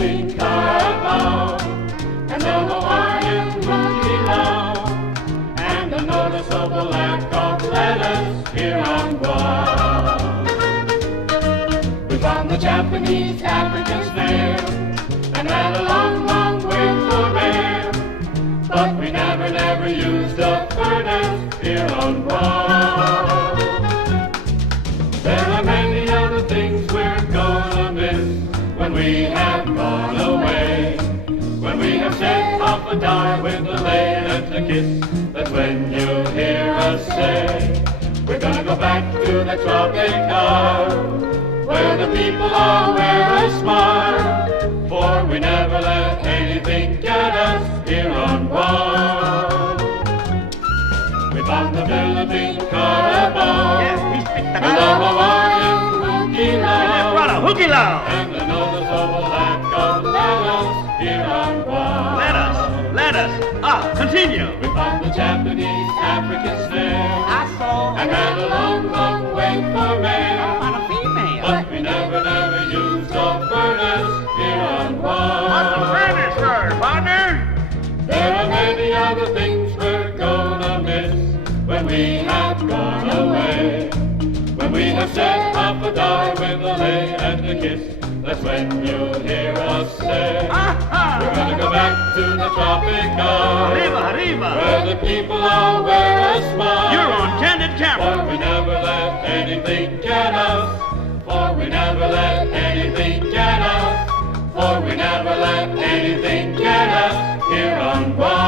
Philippine carabao, and the Hawaiian monkey law, and a noticeable lack of lettuce here on Guam. We found the Japanese African snail, and had a long, long wait for air, but we never used the furnace here on Guam. There are many other things we're gonna miss when we have gone away. When we have said Papa die with the lay and the kiss, that's when you'll hear us say, we're gonna go back to the tropical, where the people all wear a smile, for we never let anything get us here on Guam. We found the Philippine carabao, and the Hawaiian hooky-lao, and the noticeable lack of lettuce here on Guam. Lettuce, continue. We found the Japanese African snail, and had a long, long wait for male, but we never used the furnace here on Guam. What's the furnace for, partner? There are many other things we're gonna miss when we have gone away. When we have said Papa die with a lay and a kiss, that's when you'll hear us say, we're gonna go back to the tropical, Arriba, where the people all wear a smile. You're on candid camera. For we never let anything get us, for we never let anything get us, for we never let anything get us here on Guam.